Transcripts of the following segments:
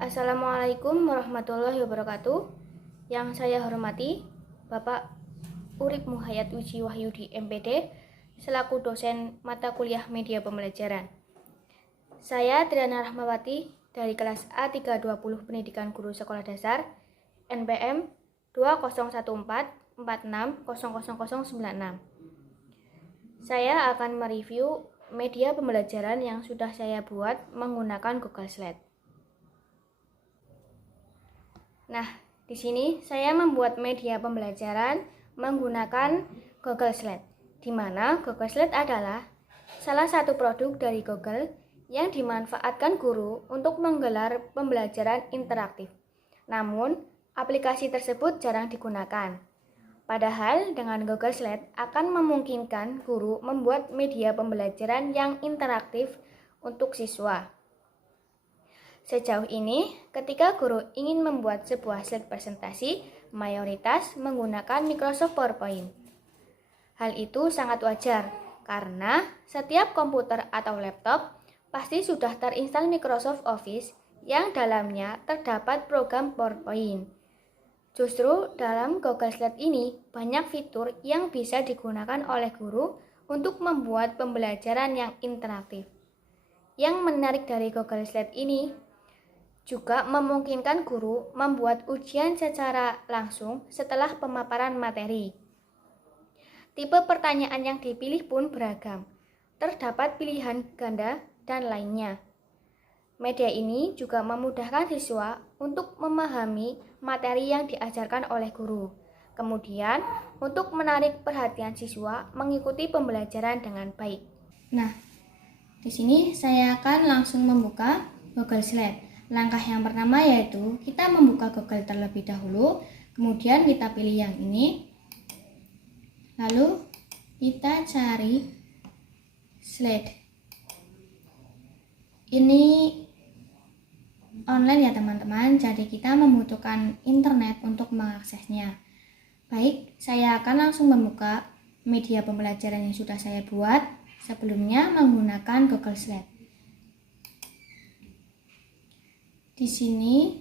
Assalamualaikum warahmatullahi wabarakatuh. Yang saya hormati Bapak Urip Muhayat Uji Wahyudi MPD selaku dosen mata kuliah media pembelajaran. Saya Triana Rahmawati dari kelas A320 Pendidikan Guru Sekolah Dasar NPM 201446000096. Saya akan mereview media pembelajaran yang sudah saya buat menggunakan Google Slide. Nah, di sini saya membuat media pembelajaran menggunakan Google Slide, di mana Google Slide adalah salah satu produk dari Google yang dimanfaatkan guru untuk menggelar pembelajaran interaktif. Namun, aplikasi tersebut jarang digunakan. Padahal dengan Google Slide akan memungkinkan guru membuat media pembelajaran yang interaktif untuk siswa. Sejauh ini, ketika guru ingin membuat sebuah slide presentasi, mayoritas menggunakan Microsoft PowerPoint. Hal itu sangat wajar, karena setiap komputer atau laptop pasti sudah terinstall Microsoft Office yang dalamnya terdapat program PowerPoint. Justru dalam Google Slide ini banyak fitur yang bisa digunakan oleh guru untuk membuat pembelajaran yang interaktif. Yang menarik dari Google Slide ini juga memungkinkan guru membuat ujian secara langsung setelah pemaparan materi. Tipe pertanyaan yang dipilih pun beragam, terdapat pilihan ganda dan lainnya. Media ini juga memudahkan siswa untuk memahami materi yang diajarkan oleh guru. Kemudian, untuk menarik perhatian siswa mengikuti pembelajaran dengan baik. Nah, di sini saya akan langsung membuka Google Slide. Langkah yang pertama yaitu kita membuka Google terlebih dahulu, kemudian kita pilih yang ini, lalu kita cari slide. Ini online ya teman-teman, jadi kita membutuhkan internet untuk mengaksesnya. Baik, saya akan langsung membuka media pembelajaran yang sudah saya buat sebelumnya menggunakan Google Slide. Di sini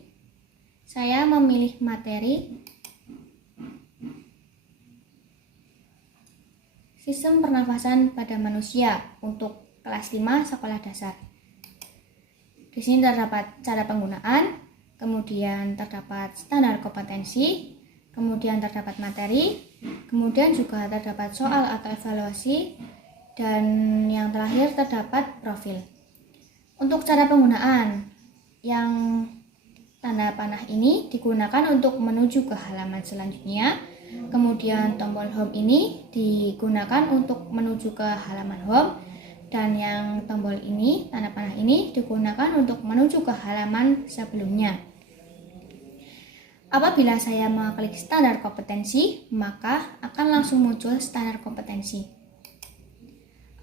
saya memilih materi sistem pernafasan pada manusia untuk kelas 5 sekolah dasar. Di sini terdapat cara penggunaan, kemudian terdapat standar kompetensi, kemudian terdapat materi, kemudian juga terdapat soal atau evaluasi, dan yang terakhir terdapat profil. Untuk cara penggunaan, yang tanda panah ini digunakan untuk menuju ke halaman selanjutnya, kemudian tombol home ini digunakan untuk menuju ke halaman home, dan yang tombol ini, tanda panah ini digunakan untuk menuju ke halaman sebelumnya. Apabila saya mengklik standar kompetensi, maka akan langsung muncul standar kompetensi.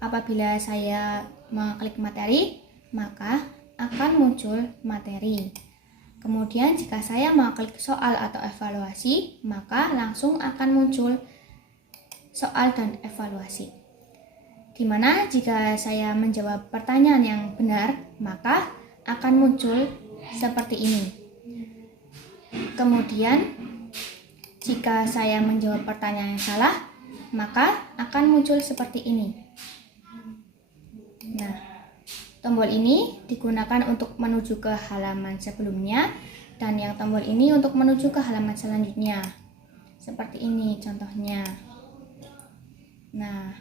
Apabila saya mengklik materi, maka akan muncul materi. Kemudian jika saya mengklik soal atau evaluasi, maka langsung akan muncul soal dan evaluasi. Dimana jika saya menjawab pertanyaan yang benar, maka akan muncul seperti ini. Kemudian jika saya menjawab pertanyaan yang salah, maka akan muncul seperti ini. Nah, tombol ini digunakan untuk menuju ke halaman sebelumnya, dan yang tombol ini untuk menuju ke halaman selanjutnya. Seperti ini contohnya. Nah,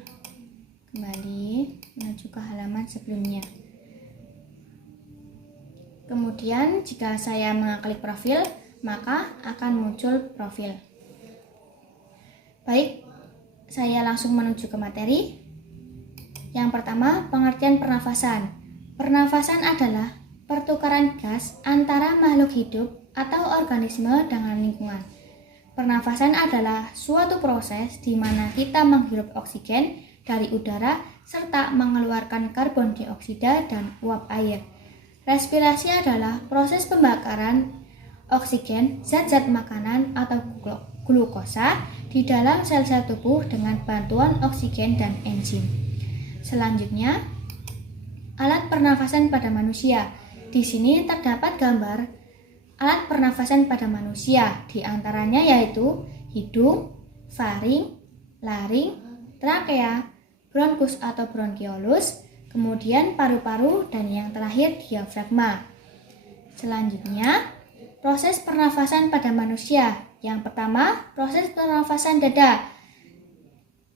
kembali menuju ke halaman sebelumnya. Kemudian jika saya mengklik profil, maka akan muncul profil. Baik, saya langsung menuju ke materi. Yang pertama, pengertian pernafasan. Pernafasan adalah pertukaran gas antara makhluk hidup atau organisme dengan lingkungan. Pernafasan adalah suatu proses di mana kita menghirup oksigen dari udara serta mengeluarkan karbon dioksida dan uap air. Respirasi adalah proses pembakaran oksigen, zat-zat makanan atau glukosa di dalam sel-sel tubuh dengan bantuan oksigen dan enzim. Selanjutnya, alat pernafasan pada manusia. Di sini terdapat gambar alat pernafasan pada manusia, di antaranya yaitu hidung, faring, laring, trakea, bronkus atau bronkiolus, kemudian paru-paru, dan yang terakhir diafragma. Selanjutnya, proses pernafasan pada manusia. Yang pertama, proses pernafasan dada.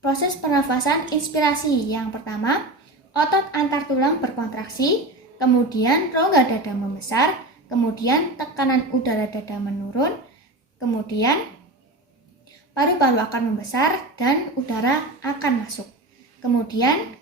Proses pernafasan inspirasi. Yang pertama, otot antar tulang berkontraksi, kemudian rongga dada membesar, kemudian tekanan udara dada menurun, kemudian paru-paru akan membesar dan udara akan masuk. Kemudian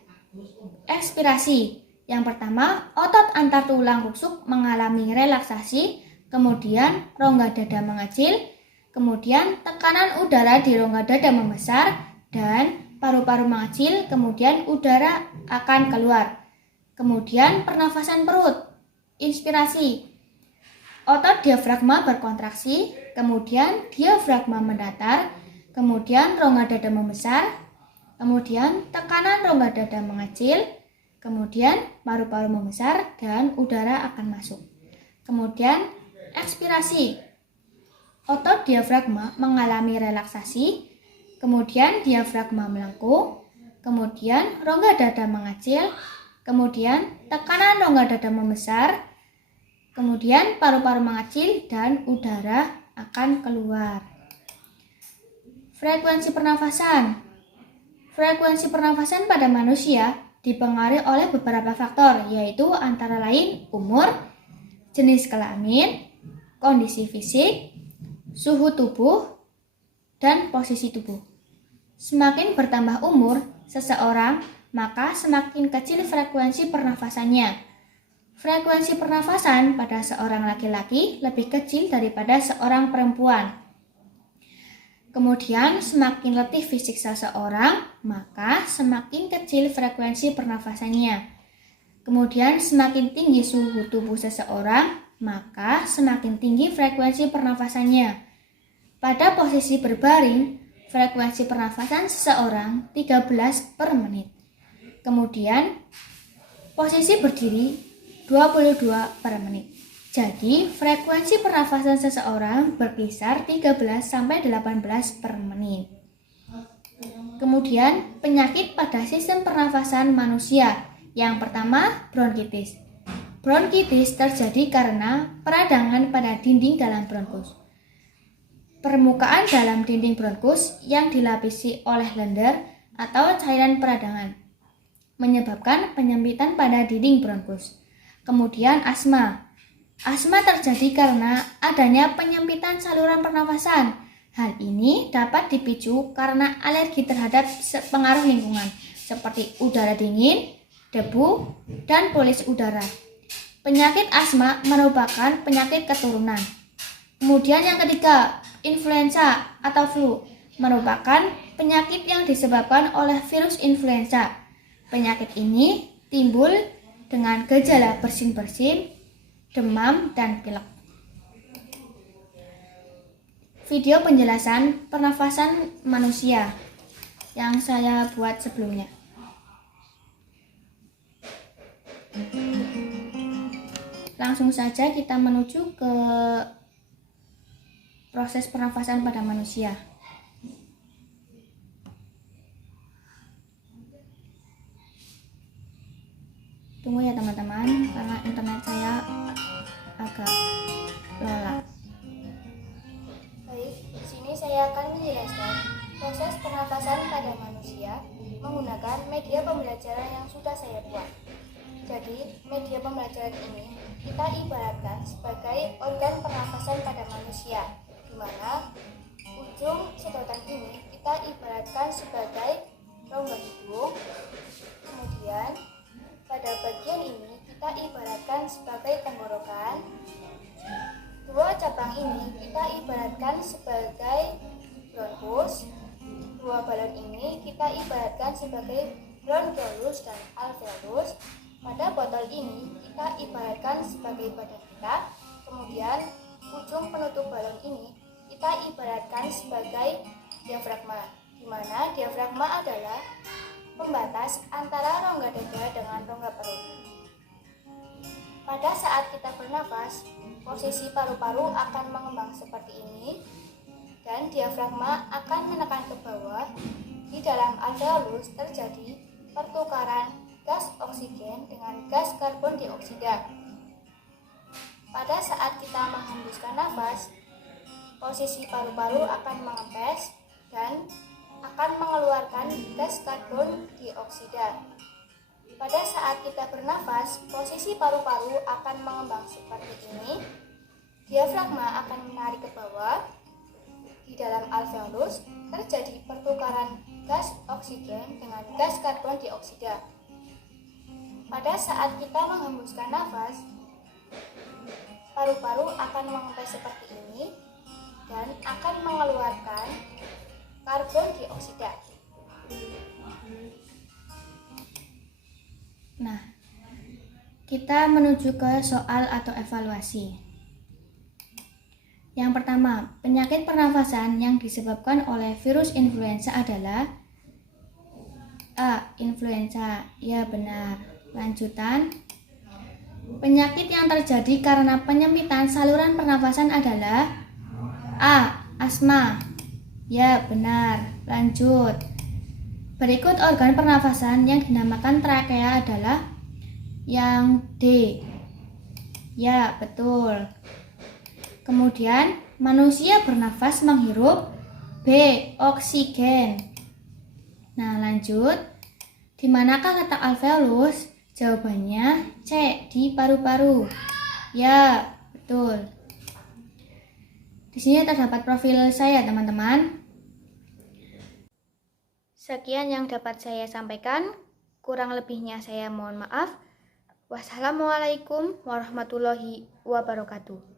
ekspirasi. Yang pertama, otot antar tulang rusuk mengalami relaksasi, kemudian rongga dada mengecil, kemudian tekanan udara di rongga dada membesar dan paru-paru mengecil, kemudian udara akan keluar. Kemudian pernafasan perut. Inspirasi. Otot diafragma berkontraksi, kemudian diafragma mendatar, kemudian rongga dada membesar, kemudian tekanan rongga dada mengecil, kemudian paru-paru membesar dan udara akan masuk. Kemudian ekspirasi. Otot diafragma mengalami relaksasi, kemudian diafragma melengkung, kemudian rongga dada mengecil, kemudian tekanan rongga dada membesar, kemudian paru-paru mengecil dan udara akan keluar. Frekuensi pernafasan. Frekuensi pernafasan pada manusia dipengaruhi oleh beberapa faktor, yaitu antara lain umur, jenis kelamin, kondisi fisik, suhu tubuh, dan posisi tubuh. Semakin bertambah umur seseorang, maka semakin kecil frekuensi pernafasannya. Frekuensi pernafasan pada seorang laki-laki lebih kecil daripada seorang perempuan. Kemudian, semakin letih fisik seseorang, maka semakin kecil frekuensi pernafasannya. Kemudian, semakin tinggi suhu tubuh seseorang, maka semakin tinggi frekuensi pernafasannya. Pada posisi berbaring, frekuensi pernafasan seseorang 13 per menit. Kemudian, posisi berdiri 22 per menit. Jadi, frekuensi pernafasan seseorang berkisar 13-18 per menit. Kemudian, penyakit pada sistem pernafasan manusia. Yang pertama, bronkitis. Bronkitis terjadi karena peradangan pada dinding dalam bronkus. Permukaan dalam dinding bronkus yang dilapisi oleh lendir atau cairan peradangan menyebabkan penyempitan pada dinding bronkus. Kemudian asma. Asma terjadi karena adanya penyempitan saluran pernafasan. Hal ini dapat dipicu karena alergi terhadap pengaruh lingkungan seperti udara dingin, debu, dan polusi udara. Penyakit asma merupakan penyakit keturunan. Kemudian yang ketiga, influenza atau flu merupakan penyakit yang disebabkan oleh virus influenza. Penyakit ini timbul dengan gejala bersin-bersin, demam, dan pilek. Video penjelasan pernafasan manusia yang saya buat sebelumnya. Langsung saja kita menuju ke proses pernafasan pada manusia. Tunggu ya teman-teman, karena internet saya agak lola. Baik, di sini saya akan menjelaskan proses pernafasan pada manusia menggunakan media pembelajaran yang sudah saya buat. Jadi, media pembelajaran ini kita ibaratkan sebagai organ pernafasan pada manusia, di mana ujung sedotan ini kita ibaratkan sebagai rongga hidung, kemudian pada bagian ini kita ibaratkan sebagai tenggorokan. Dua cabang ini kita ibaratkan sebagai bronkus. Dua balon ini kita ibaratkan sebagai bronkiolus dan alveolus. Pada botol ini kita ibaratkan sebagai badan kita. Kemudian ujung penutup balon ini kita ibaratkan sebagai diafragma, di mana diafragma adalah pembatas antara rongga dada dengan rongga perut. Pada saat kita bernafas, posisi paru-paru akan mengembang seperti ini dan diafragma akan menekan ke bawah. Di dalam alveolus terjadi pertukaran gas oksigen dengan gas karbon dioksida. Pada saat kita menghembuskan nafas, posisi paru-paru akan mengempes dan akan mengeluarkan gas karbon dioksida. Pada saat kita bernafas, posisi paru-paru akan mengembang seperti ini. Diafragma akan menarik ke bawah. Di dalam alveolus terjadi pertukaran gas oksigen dengan gas karbon dioksida. Pada saat kita menghembuskan nafas, paru-paru akan mengempes seperti ini dan akan mengeluarkan karbon dioksida. Nah, kita menuju ke soal atau evaluasi. Yang pertama, penyakit pernafasan yang disebabkan oleh virus influenza adalah A. Influenza. Ya, benar. Lanjutan, penyakit yang terjadi karena penyempitan saluran pernafasan adalah A. Asma. Ya, benar. Lanjut, berikut organ pernafasan yang dinamakan trakea adalah yang D. Ya, betul. Kemudian, manusia bernafas menghirup B. Oksigen. Nah, lanjut. Di manakah letak alveolus? Jawabannya C. Di paru-paru. Ya, betul. Di sini terdapat profil saya, teman-teman. Sekian yang dapat saya sampaikan. Kurang lebihnya saya mohon maaf. Wassalamualaikum warahmatullahi wabarakatuh.